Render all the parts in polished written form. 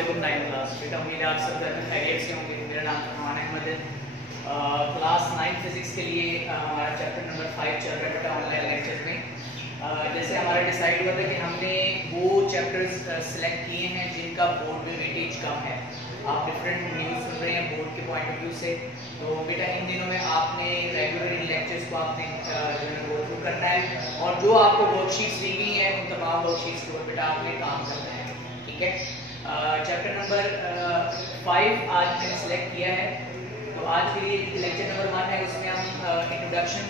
वालेकुम 9th class. बेटा उम्मीद है आप सब घर में खैरियत से होंगे। मेरा नाम फरमान अहमद है। क्लास 9 फिजिक्स के लिए हमारा चैप्टर नंबर 5 चल रहा है बेटा ऑनलाइन लेक्चर में। जैसे हमारा डिसाइड हुआ था कि हमने वो चैप्टर्स सेलेक्ट किए हैं जिनका बोर्ड में वेटेज कम है। आप डिफरेंट न्यूज़ सुन रहे हैं बोर्ड के पॉइंट ऑफ व्यू से, तो बेटा इन दिनों में आपने रेगुलर इन लेक्चर्स को आपने जो है गो थ्रू करना है, और जो आपको वर्कशीट्स दी गई हैं उन तमाम वर्कशीट्स के ऊपर बेटा आपने काम करना है। ठीक है, चैप्टर नंबर 5 आज मैंने सेलेक्ट किया है। तो आज के लिए लेक्चर नंबर 1 है, उसमें हम इंट्रोडक्शन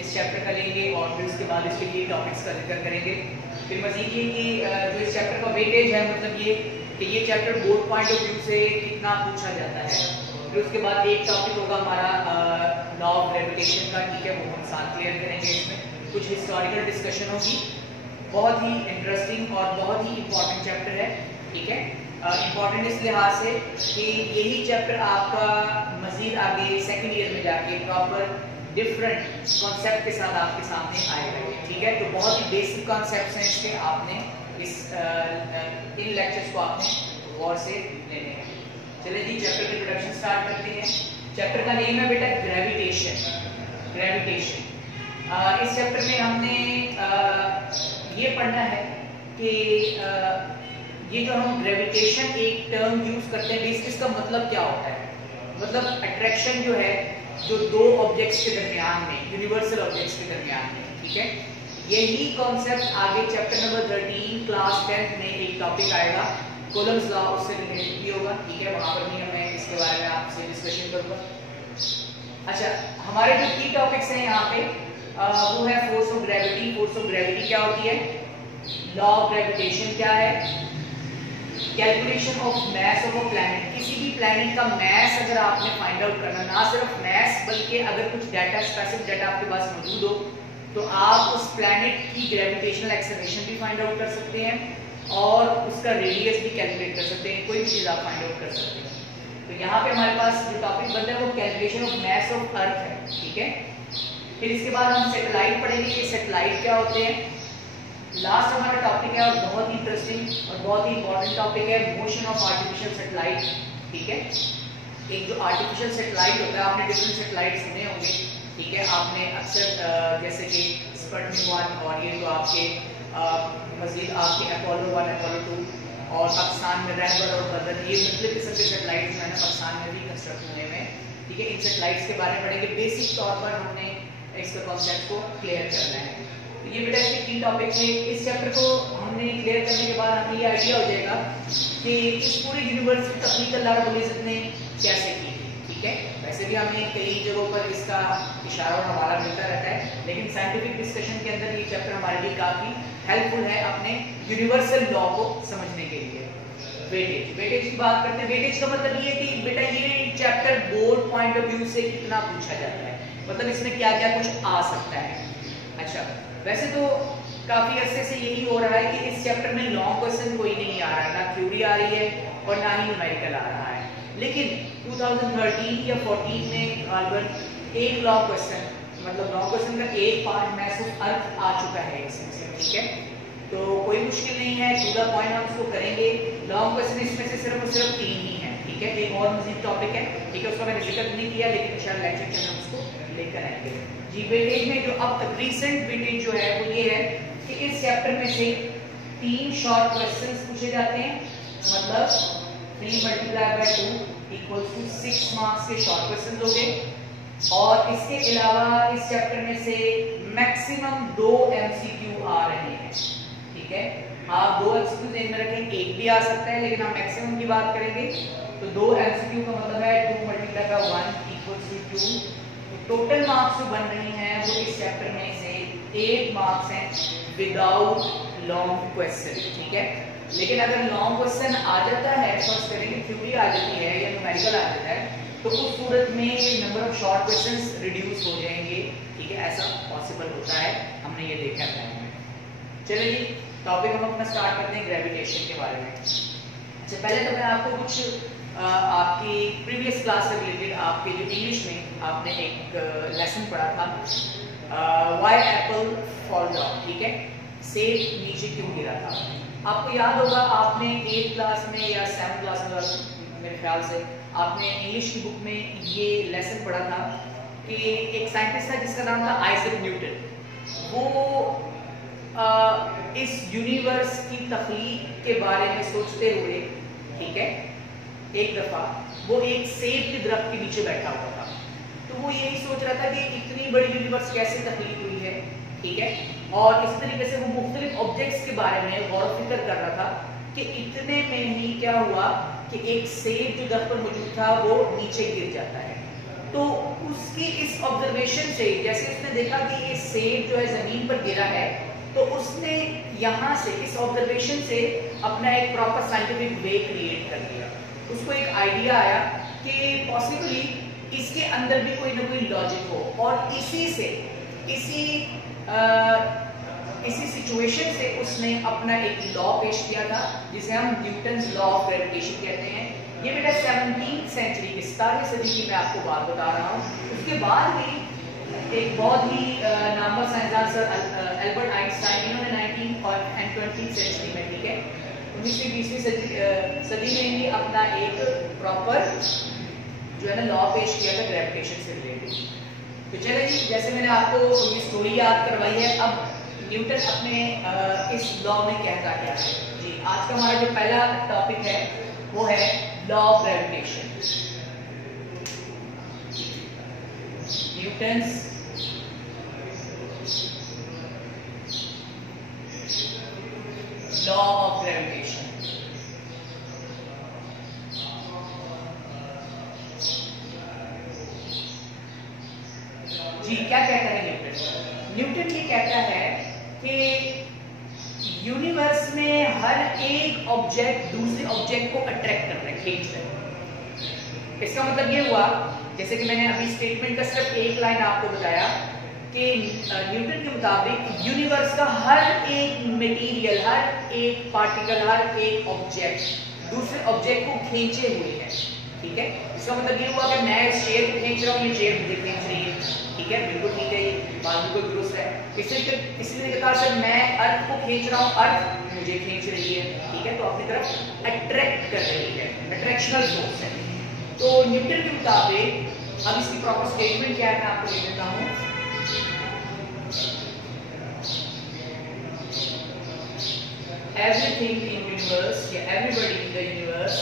इस चैप्टर का लेंगे और फिर उसके बाद इसके लिए टॉपिक्स का जिक्र करेंगे। फिर मजीद ये कि जो इस चैप्टर का वेटेज है, मतलब ये कि ये chapter board point of view से कितना पूछा जाता है। फिर उसके बाद एक टॉपिक होगा हमारा लॉ ऑफ ग्रेविटेशन का। ठीक है, वो हम साथ क्लियर करेंगे। इसमें कुछ हिस्टोरिकल डिस्कशन होगी, बहुत ही इंटरेस्टिंग और बहुत ही इंपॉर्टेंट चैप्टर है। ठीक है, इंपॉर्टेंट इस लिहाज से कि यही चैप्टर आपका मजीद आगे सेकेंड ईयर में जाके प्रॉपर डिफरेंट कॉन्सेप्ट के साथ आपके सामने आएगा। ठीक है, तो बहुत ही बेसिक कॉन्सेप्ट्स हैं इसके, आपने इस इन लेक्चर्स को आपने गौर से लेने हैं। चलिए जी, चैप्टर की इंट्रोडक्शन स्टार्ट करते हैं। चैप्टर का नेम है बेटा ग्रेविटेशन। ग्रेविटेशन इस चैप्टर में हमने ये पढ़ना है कि ये जो हम ग्रेविटेशन एक टर्म यूज करते हैं, इसका मतलब क्या होता है। मतलब अट्रैक्शन जो है, जो दो ऑब्जेक्ट्स के दरमियान में, यूनिवर्सल ऑब्जेक्ट्स के दरमियान में। ठीक है, यही कॉन्सेप्ट आगे चैप्टर नंबर 13 क्लास 10 में एक टॉपिक आएगा, कूलम्स लॉ, उससे रिलेटेड भी होगा। ठीक है, वहां पर भी मैं इसके बारे में आपसे डिस्कशन करूंगा। अच्छा, हमारे जो की टॉपिक्स हैं यहाँ पे वो है force of gravity. Force of gravity क्या होती है, लॉ ऑफ ग्रेविटेशन क्या है, calculation of mass of a planet. किसी भी प्लैनेट का मैस अगर आपने फाइंड आउट करना, ना सिर्फ मैस बल्कि अगर कुछ डाटा, स्पेसिफिक डाटा आपके पास मौजूद हो, तो आप उस प्लैनेट की ग्रेविटेशनल एक्सेलरेशन भी फाइंड आउट कर सकते हैं और उसका रेडियस भी कैलकुलेट कर सकते हैं। कोई भी चीज आप फाइंड आउट कर सकते हैं। तो यहाँ पे हमारे पास जो टॉपिक बनता है वो calculation of mass of earth है। ठीक है, फिर इसके बाद हम सैटेलाइट पढ़ेंगे कि सैटेलाइट क्या होते हैं। लास्ट हमारा टॉपिक है और बहुत ही इंटरेस्टिंग और बहुत ही इंपॉर्टेंट टॉपिक है, मोशन ऑफ आर्टिफिशियल सैटेलाइट। ठीक है, एक जो आर्टिफिशियल सैटेलाइट होता है, आपने डिफरेंट सैटेलाइट सुने होंगे। ठीक है, आपने अक्सर जैसे कि स्पुतनिक 1 और ये तो आपके मजीद आपके अपोलो 1, अपोलो 2 और पाकिस्तान में रहबर और बदर, ये मुख्तलिफ किस्म के सैटेलाइट जो है ना पाकिस्तान में भी कंस्ट्रक्ट हुए हैं। ठीक है, इन सैटेलाइट्स के बारे में पढ़ेंगे। बेसिक तौर पर हमने इसका कॉन्सेप्ट को क्लियर करना है। तो ये बेटा इसके 3 टॉपिक है। इस चैप्टर को हमने क्लियर करने के बाद हमें ये आइडिया हो जाएगा कि इस पूरे यूनिवर्स की तख्लीक अल्लाह रब्बुल इज़्ज़त ने कैसे की। ठीक है, वैसे भी हमें कई जगहों पर इसका इशारा और हवाला मिलता रहता है, लेकिन साइंटिफिक डिस्कशन के अंदर ये चैप्टर हमारे लिए काफी हेल्पफुल है अपने यूनिवर्सल लॉ को समझने के लिए। वेटेज की बात करते हैं। वेटेज का मतलब ये कि बेटा ये chapter board point of view से कितना पूछा जाता है, मतलब इसमें क्या क्या कुछ आ सकता है। अच्छा, वैसे तो काफी अरसे से यही हो रहा है कि इस चैप्टर में लॉन्ग क्वेश्चन कोई नहीं आ रहा है, ना थ्योरी आ रही है और ना ही न्यूमेरिकल आ रहा है। लेकिन 2013 या 14 में गालिबन एक लॉन्ग क्वेश्चन, मतलब लॉन्ग क्वेश्चन का एक पार्ट मैस ऑफ अर्थ आ चुका है इसमें से। ठीक है, तो कोई मुश्किल नहीं है, टू द पॉइंट हम उसको करेंगे। लॉन्ग क्वेश्चन इसमें से सिर्फ और सिर्फ 3 ही है। ठीक है, एक और मजीद टॉपिक है। ठीक है, उसका मैंने जिक्र नहीं किया, लेकिन इंशाल्लाह लेक्चर के अंदर उसको लेकर आएंगे। जी, वेटेज में जो अब तक रिसेंट वेटेज जो है वो ये है कि इस चैप्टर में से 3 शॉर्ट क्वेश्चंस पूछे जाते हैं, मतलब 3 × 2 = 6 मार्क्स के शॉर्ट क्वेश्चन हो गए। और इसके अलावा इस चैप्टर में से मैक्सिमम 2 MCQ आ रहे हैं। ठीक है, आप 2 MCQ ध्यान में रखें, एक भी आ सकता है, लेकिन हम मैक्सिमम की बात करेंगे। तो 2 MCQ का मतलब है 2 × 1 = 2। टोटल मार्क्स जो बन रही हैं वो इस चैप्टर में से 8 मार्क्स हैं विदाउट लॉन्ग क्वेश्चन। ठीक है, लेकिन अगर लॉन्ग क्वेश्चन आ जाता है, फर्स्ट करेंगे थ्योरी आ जाती है या न्यूमेरिकल आ जाता है, तो उस सूरत में number of short questions reduce हो जाएंगे। ठीक है, ऐसा पॉसिबल होता है, हमने ये देखा है। चलिए जी, टॉपिक हम अपना स्टार्ट करते हैं ग्रेविटेशन के बारे में। अच्छा, पहले तो मैं आपको कुछ आपकी प्रीवियस क्लास से रिलेटेड आपके जो इंग्लिश में आपने एक लेसन पढ़ा था, व्हाई एप्पल फॉल डाउन। ठीक है, सेब नीचे क्यों गिरा था। आपको याद होगा, आपने 8th क्लास में या 7th क्लास में मेरे ख्याल से आपने इंग्लिश की बुक में ये लेसन पढ़ा था कि एक साइंटिस्ट था जिसका नाम था आइजैक न्यूटन। वो इस यूनिवर्स की तख्लीक के बारे में सोचते हुए, ठीक है, एक दफा वो एक सेब के दरख्त के नीचे बैठा हुआ था। तो वो यही सोच रहा था कि इतनी बड़ी यूनिवर्स कैसे तख्लीक हुई है, ठीक है, और इस तरीके से वो मुख्तलिफ ऑब्जेक्ट्स के बारे में गौर फिक्र कर रहा था कि इतने में ही क्या हुआ कि एक सेब जो दरख्त पर मौजूद था वो नीचे गिर जाता है। तो उसकी इस ऑब्जर्वेशन से, जैसे उसने देखा कि ये सेब जो है जमीन पर गिरा है, तो उसने यहाँ से इस ऑब्जर्वेशन से अपना एक प्रॉपर साइंटिफिक वे क्रिएट कर दिया। उसको एक आइडिया आया कि पॉसिबली इसके अंदर भी कोई ना कोई लॉजिक हो, और इसी सिचुएशन से उसने अपना एक लॉ पेश किया था जिसे हम न्यूटन्स लॉ ऑफ ग्रेविटेशन कहते हैं। ये बेटा 17th सेंचुरी की 17वीं सदी की मैं आपको बात बता रहा हूँ। उसके बाद भी एक बहुत ही नामवर साइंसदान सर एल्बर्ट आइंस्टाइन, इन्होंने 19th और 20th सेंचुरी में, ठीक है, 19वीं 20वीं सदी में ही अपना एक प्रॉपर जो है ना लॉ पेश किया था ग्रेविटेशन से रिलेटेड। तो चले जी, जैसे मैंने आपको ये स्टोरी याद करवाई है, अब न्यूटन अपने इस लॉ में कहता क्या है जी। आज का हमारा जो पहला टॉपिक है वो है law of gravitation, Newton's law of gravitation. जी क्या कहता है न्यूटन? न्यूटन ये कहता है कि यूनिवर्स में हर एक ऑब्जेक्ट दूसरे ऑब्जेक्ट को अट्रैक्ट कर रहा है, खींच रहा है। इसका मतलब ये हुआ, जैसे कि मैंने अभी स्टेटमेंट का सिर्फ एक लाइन आपको बताया कि न्यूटन के मुताबिक यूनिवर्स का हर एक मटेरियल, हर एक पार्टिकल, हर एक ऑब्जेक्ट दूसरे ऑब्जेक्ट को खींचे हुए है, ठीक है। इसका मतलब ये हुआ कि मैं इस चेयर को खींच रहा हूँ, ये चेयर मुझे खींच रही है, ठीक है, बिल्कुल ठीक है, ये बात बिल्कुल दुरुस्त है। इसी तरीके से मैं अर्थ को खींच रहा हूँ, अर्थ मुझे खींच रही है, ठीक है, तो अपनी तरफ अट्रैक्ट कर रही है, अट्रैक्शनल फोर्स है। तो न्यूटन के मुताबिक, अब इसकी प्रॉपर स्टेटमेंट क्या है मैं आपको दे देता हूँ। Everything in universe, yeah, everybody in the universe,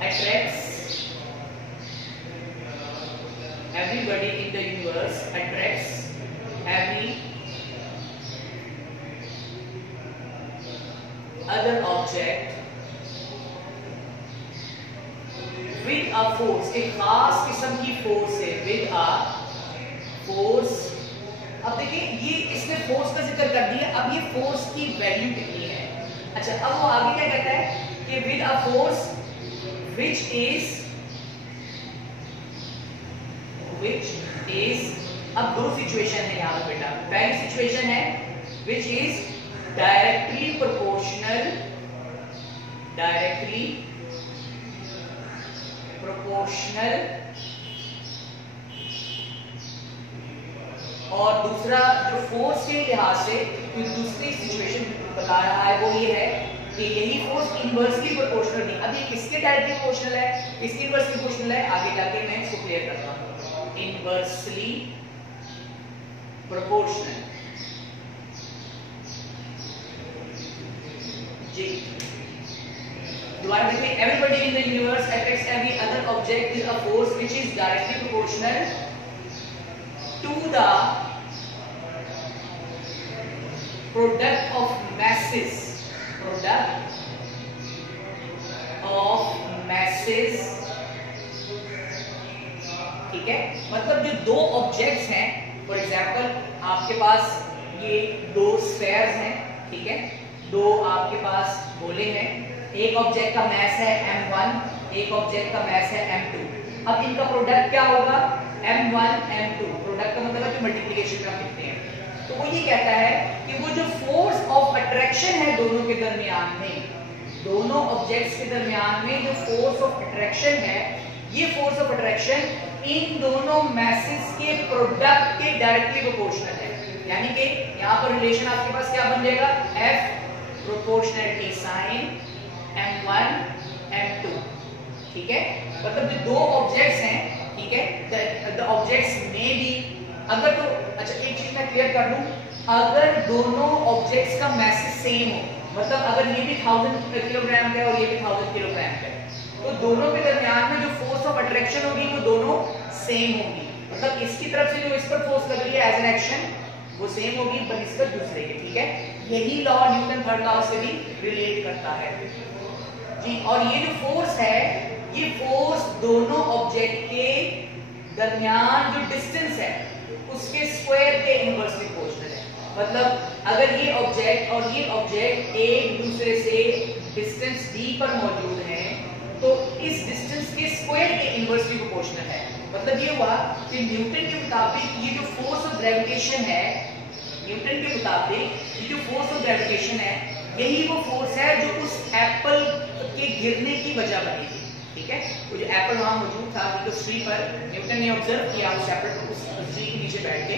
attracts, everybody in the universe attracts every other object with a force, एक खास किस्म की फोर्स है, with a force। अब देखिए ये इसने फोर्स का जिक्र कर दिया, अब ये फोर्स की वैल्यू कितनी है। अच्छा, अब वो आगे क्या कहता है कि with a force which is, अब दो सिचुएशन है यहाँ पे बेटा। पहली सिचुएशन है which is directly proportional, और दूसरा जो फोर्स के लिहाज से दूसरी सिचुएशन बता रहा है वो ये है कि यही फोर्स इनवर्सली प्रोपोर्शनल नहीं। अब ये किसके डायरेक्टली प्रोपोर्शनल है? इसके इनवर्सली प्रोपोर्शनल है। आगे जाके मैं इसको क्लियर करता हूं। इनवर्सली प्रोपोर्शनल जी। दोबारा देखिए, everybody in the universe attracts every other object with a force which is directly proportional to the product of masses, ठीक है। मतलब जो दो ऑब्जेक्ट्स हैं, फॉर एग्जांपल आपके पास ये दो स्फेयर्स हैं, ठीक है, दो आपके पास गोले हैं। एक ऑब्जेक्ट का मास है m1, एक ऑब्जेक्ट का मास है m2। अब इनका प्रोडक्ट क्या होगा? m1 m2। प्रोडक्ट का मतलब है जो मल्टीप्लिकेशन में हम लिखते हैं। तो वो ये कहता है कि वो जो फोर्स ऑफ अट्रैक्शन है दोनों के दरमियान में, दोनों ऑब्जेक्ट्स के दरमियान में जो फोर्स ऑफ अट्रैक्शन है, ये फोर्स ऑफ अट्रैक्शन इन दोनों मैसेज के प्रोडक्ट के डायरेक्टली प्रोपोर्शनल है। यानी कि यहाँ पर रिलेशन आपके पास क्या बन जाएगा, F proportionality sign M1 M2, ठीक है। मतलब जो दो ऑब्जेक्ट्स हैं, ठीक है, द ऑब्जेक्ट्स में भी अगर तो अच्छा एक चीज मैं क्लियर कर दूं, अगर दोनों ऑब्जेक्ट्स का मैसेज सेम हो, मतलब अगर ये भी 1000 किलोग्राम का है और ये भी 1000 किलोग्राम का है, तो दोनों के दरमियान में जो फोर्स ऑफ अट्रैक्शन होगी वो दोनों सेम होगी। मतलब इसकी तरफ से जो इस पर फोर्स लग रही है एज एन एक्शन वो सेम होगी बनिस्बत दूसरे के, ठीक है। यही लॉ न्यूटन थर्ड लॉ से भी रिलेट करता है जी। और ये जो फोर्स है, ये फोर्स दोनों ऑब्जेक्ट के दरमियान जो डिस्टेंस है उसके स्क्वायर के इनवर्सली प्रोपोर्शनल है। मतलब अगर ये ऑब्जेक्ट और ये ऑब्जेक्ट एक दूसरे से डिस्टेंस d पर मौजूद है तो इस डिस्टेंस के स्क्वायर के इनवर्सली प्रोपोर्शनल है। मतलब ये हुआ कि न्यूटन के मुताबिक ये जो फोर्स ऑफ ग्रेविटेशन है, न्यूटन के मुताबिक ये जो फोर्स ऑफ ग्रेविटेशन है, यही वो फोर्स है जो उस एप्पल के गिरने की वजह बनी थी, ठीक है। वो जो एप्पल वहां मौजूद था तो ट्री पर न्यूटन ने ऑब्जर्व किया उस एप्पल को, उस ट्री के नीचे बैठ के,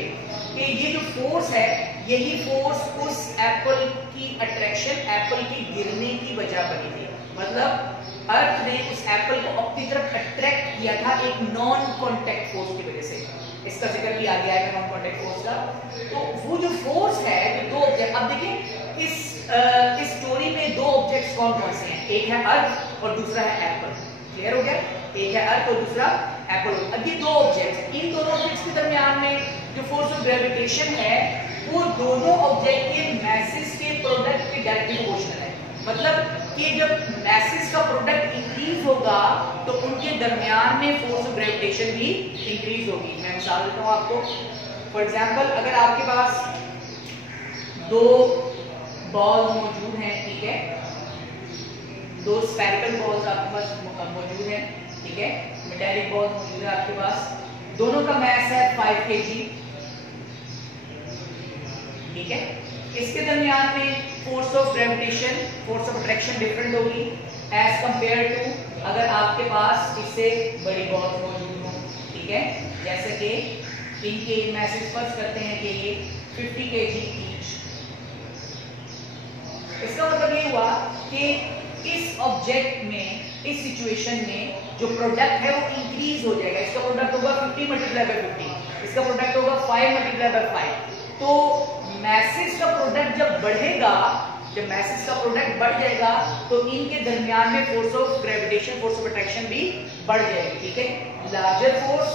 कि ये जो फोर्स है यही फोर्स उस एप्पल की अट्रैक्शन, एप्पल के गिरने की वजह बनी थी। मतलब अर्थ ने उस एप्पल को अपनी तरफ अट्रैक्ट किया था एक नॉन कांटेक्ट फोर्स की वजह से। इसका जिक्र भी आगे आएगा नॉन कांटेक्ट फोर्स का। तो वो जो फोर्स है, जो दो ऑब्जेक्ट, अब देखिए इस स्टोरी में दो ऑब्जेक्ट्स कौन कौन से हैं, एक है अर्थ और दूसरा है एप्पल। क्लियर हो गया, एक है अर्थ और दूसरा एप्पल। अब ये दो ऑब्जेक्ट्स, इन दोनों ऑब्जेक्ट्स के दरमियान में जो फोर्स ऑफ ग्रेविटेशन है वो दोनों ऑब्जेक्ट के मैसेज के प्रोडक्ट के डायरेक्टली प्रोपोर्शनल है। मतलब कि जब मैसेज का प्रोडक्ट इंक्रीज होगा तो उनके दरमियान में फोर्स ऑफ ग्रेविटेशन भी इंक्रीज होगी। मैं मिसाल देता हूं आपको। फॉर एग्जांपल अगर आपके पास दो बॉल मौजूद हैं, ठीक है, दो स्फेरिकल बॉल्स आपके पास मौजूद हैं, ठीक है, मेटेलिक बॉल मौजूद है आपके पास, दोनों का मास है 5 kg, ठीक है। इसके दरमियान में force of gravitation, force of attraction different होगी एज कंपेयर टू अगर आपके पास इससे बड़ी बॉल मौजूद हो, ठीक है। जैसे कि इनके मैसेज फर्स्ट करते हैं कि ये 50 kg ईच। इसका मतलब ये हुआ कि इस ऑब्जेक्ट में, इस सिचुएशन में जो प्रोडक्ट है वो इंक्रीज हो जाएगा। इसका प्रोडक्ट होगा 50 मल्टीप्लाई बाय 50, इसका प्रोडक्ट होगा 5 मल्टीप्लाई बाय 5। तो मैसेज का प्रोडक्ट जब बढ़ेगा, जब मैसेज का प्रोडक्ट बढ़ जाएगा तो इनके दरमियान में force of gravitation, force of attraction भी बढ़ जाएगी, ठीक है। लार्जर फोर्स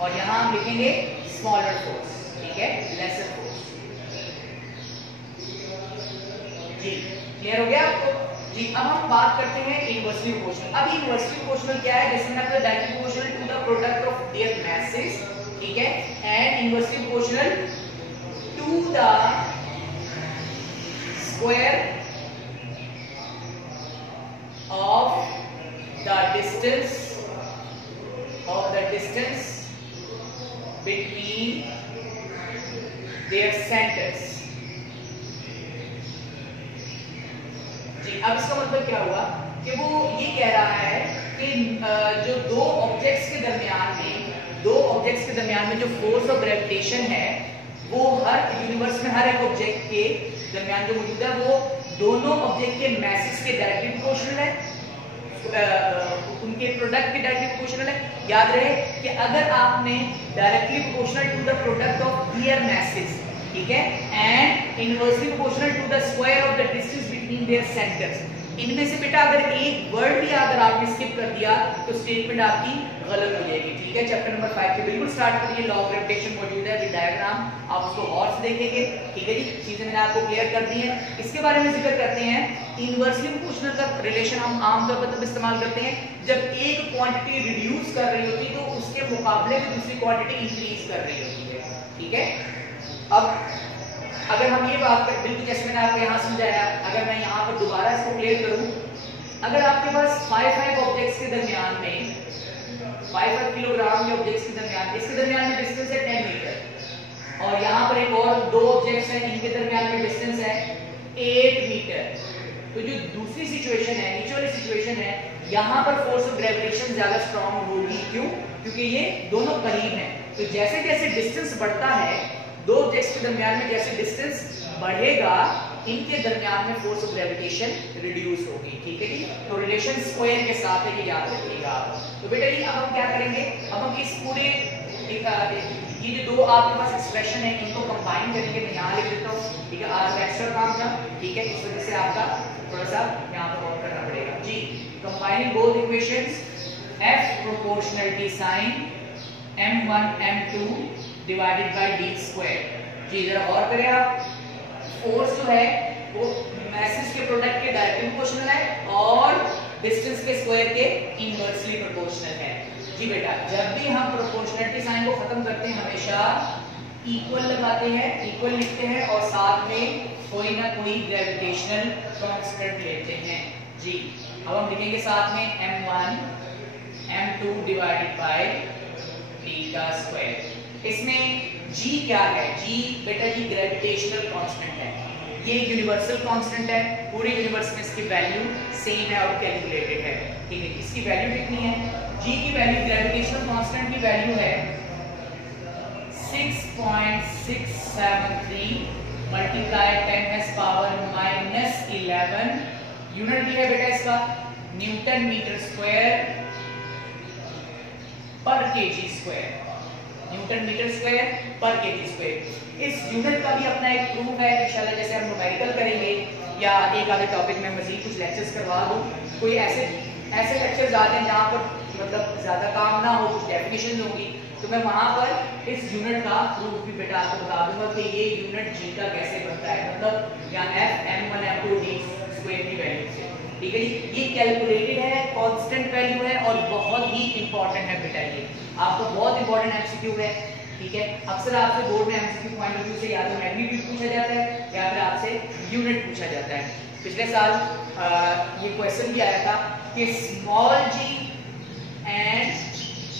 और यहां हम लिखेंगे स्मॉलर फोर्स, ठीक है, लेसर फोर्स। जी क्लियर हो गया आपको जी। अब हम बात करते हैं इनवर्सली प्रोपोर्शनल। अब इनवर्सली प्रोपोर्शनल क्या है, जैसे मैंने directly proportional to the product of their masses, ठीक है, and inversely proportional to the square of the distance between their centers। जी अब इसका मतलब क्या हुआ कि वो ये कह रहा है कि जो दो ऑब्जेक्ट्स के दरमियान में जो फोर्स ऑफ ग्रेविटेशन है वो हर यूनिवर्स में हर एक ऑब्जेक्ट के दरमियान जो मौजूद है वो दोनों ऑब्जेक्ट के मैसेज के डायरेक्टली प्रोपोर्शनल है, उनके प्रोडक्ट के डायरेक्टली प्रोपोर्शनल है। याद रहे कि अगर आपने directly proportional to the product of their masses, ठीक है, and inversely proportional to the square of the distance between their centres, इनमें से बेटा अगर एक वर्ड भी अगर आपने स्किप कर दिया तो स्टेटमेंट आपकी गलत हो जाएगी, ठीक है। चैप्टर नंबर 5 के बिल्कुल स्टार्ट करिए, लॉ ऑफ ग्रेविटेशन मौजूद है विद डायग्राम, आप उसको और से देखेंगे, ठीक है जी। चीजें मैंने आपको क्लियर कर दी हैं। इसके बारे में जिक्र करते हैं, इनवर्सली प्रोपोर्शनल का रिलेशन हम आमतौर पर तब इस्तेमाल करते हैं जब एक क्वांटिटी रिड्यूस कर रही होती है तो उसके मुकाबले में दूसरी क्वांटिटी इंक्रीज कर रही होती है, ठीक है। अब अगर हम ये बात करें, बिल्कुल जैसे मैंने आपको यहाँ समझाया, अगर मैं यहाँ पर दोबारा इसको क्लियर करूँ, अगर आपके पास 5 ऑब्जेक्ट्स के दरमियान में 5 किलोग्राम के ऑब्जेक्ट्स के दरमियान, इसके दरमियान में डिस्टेंस है 10 मीटर, और यहाँ पर एक और दो ऑब्जेक्ट्स हैं, इनके दरमियान में डिस्टेंस है 8 मीटर। तो जो दूसरी सिचुएशन है, नीचे वाली सिचुएशन है, यहाँ पर फोर्स ऑफ ग्रेविटेशन ज्यादा स्ट्रॉन्ग होगी। क्यों? क्योंकि ये दोनों करीब हैं। तो जैसे जैसे डिस्टेंस बढ़ता है, दो ऑब्जेक्ट्स के दरमियान में जैसे डिस्टेंस बढ़ेगा, इनके दरमियान में फोर्स ऑफ ग्रेविटेशन रिड्यूस होगी। ठीक है जी? तो रिलेशन स्क्वायर के साथ है, ये याद रखिएगा आप। तो बेटा ये अब हम क्या करेंगे, अब हम इस पूरे ये जो दो आपके पास एक्सप्रेशन है इनको कंबाइन करेंगे। मैं यहाँ लिख देता हूँ, ठीक है? आज एक्स्ट्रा काम था, ठीक है? इस वजह से आपका थोड़ा सा यहाँ पर वर्क करना पड़ेगा जी। Combining both equations, F proportionality sign m1 m2 divided by d square. जी जरा गौर करें आप, फोर्स जो है वो मैसेज के प्रोडक्ट के डायरेक्टली प्रोपोर्शनल है और डिस्टेंस के स्क्वायर के इनवर्सली प्रोपोर्शनल है। जी बेटा, जब भी हम प्रोपोर्शनलिटी साइन को खत्म करते हैं हमेशा इक्वल लगाते हैं, इक्वल लिखते हैं और साथ में कोई ना कोई ग्रेविटेशनल कांस्टेंट लेते हैं। जी अब हम लिखेंगे साथ में m1 m2 divided by d का स्क्वायर। इसमें g क्या है? g बेटा जी ग्रेविटेशनल कांस्टेंट है। ये यूनिवर्सल कांस्टेंट है, पूरे यूनिवर्स में इसकी वैल्यू सेम है और कैलकुलेटेड है। ठीक है, इसकी वैल्यू कितनी है? g की वैल्यू, ग्रेविटेशनल कांस्टेंट की वैल्यू है 6.673 मल्टीप्लाई 10⁻⁻11। यूनिट भी है बेटा इसका newton metre square per KG square. Newton metre square per KG square. इस यूनिट का भी अपना एक प्रूफ है, इंशाल्लाह जैसे हम न्यूमेरिकल करेंगे या एक आधे टॉपिक में मजीद कुछ लेक्चर्स करवा दूं। कोई ऐसे लेक्चर्स आते हैं जहां पर मतलब ज्यादा काम ना हो, कुछ डेफिनेशन होंगी, तो मैं वहां पर इस यूनिट का प्रूफ भी बेटा आपको बता दूंगा कि ये यूनिट जी का कैसे बनता है, मतलब यहाँ f m1 m2 d square की वैल्यू से। ठीक है जी, ये कैलकुलेटेड है, कांस्टेंट वैल्यू है और बहुत ही इंपॉर्टेंट है बेटा। ये आपको बहुत इंपॉर्टेंट एमसीक्यू है। ठीक है, अक्सर आपसे बोर्ड में एमसीक्यू पॉइंट ऑफ व्यू से या तो मैग्नीट्यूड पूछा जाता है या फिर आपसे यूनिट पूछा जाता है। पिछले साल ये क्वेश्चन भी आया था कि small G and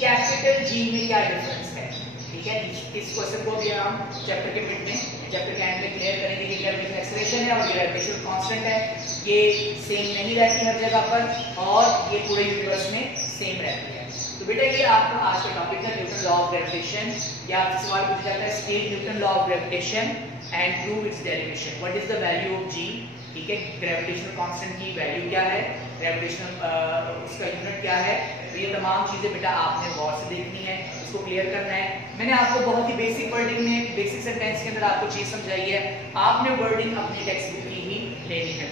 capital G में क्या डिफरेंस है। ठीक है, इस क्वेश्चन को भी हम चैप्टर के मिड में, चैप्टर के एंड में क्लियर करेंगे कि ग्रेविटेशन एक्सेलरेशन है और ग्रेविटेशन कांस्टेंट है, ये सेम नहीं रहती हर जगह पर और ये पूरे यूनिवर्स में सेम रहती है। तो बेटा ये आपका आज का टॉपिक था न्यूटन लॉ ऑफ ग्रेविटेशन, या आपसे सवाल पूछा जाता है state Newton law of gravitation and prove its derivation. What is the value of g. ठीक है, ग्रेविटेशनल कांस्टेंट की वैल्यू क्या है, ग्रेविटेशनल उसका यूनिट क्या है। तो ये तमाम चीजें बेटा आपने गौर से देखनी है, इसको क्लियर करना है। मैंने आपको बहुत ही बेसिक वर्डिंग में, बेसिक सेंटेंस के अंदर आपको चीज समझाई है, आपने वर्डिंग अपनी टेक्स्ट बुक की ही लेनी है।